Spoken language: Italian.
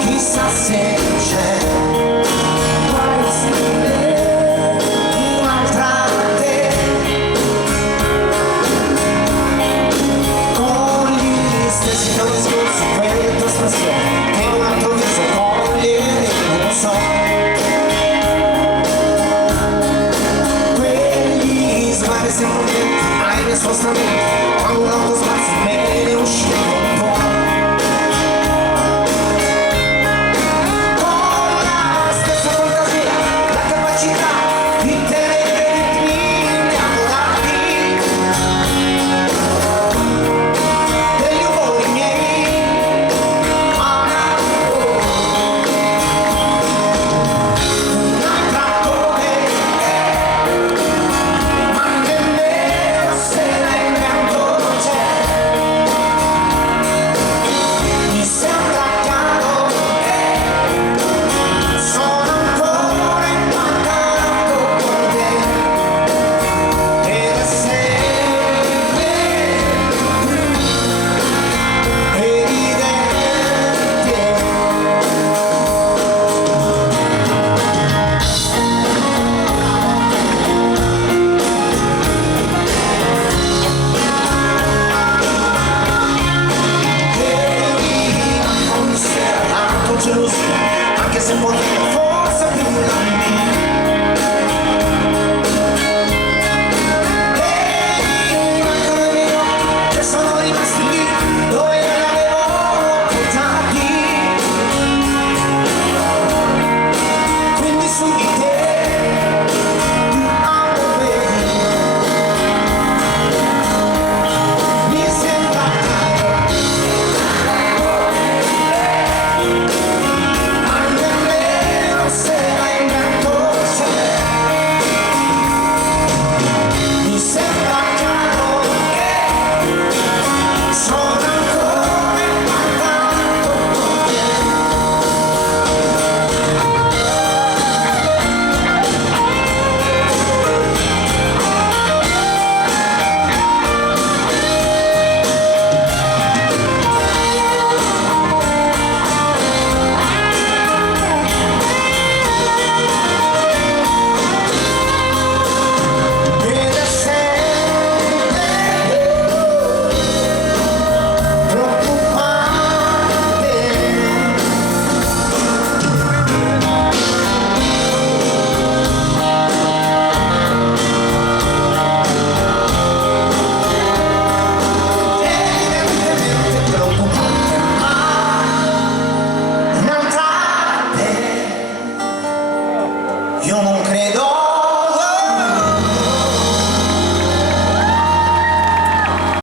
chissà se c'è un'altra te, con gli stessi discorsi, quelle tue espressioni che un altro viso coglie, non lo so. Quegli sguardi semplicemente ai miei spostamenti, quando l'auto spazio me ne uscivo un po'. Anche se potevo forse più da me. E ancora i miei occhi che sono rimasti lì dove li avevo portati. Quindi su di te amo bene, mi sembra io non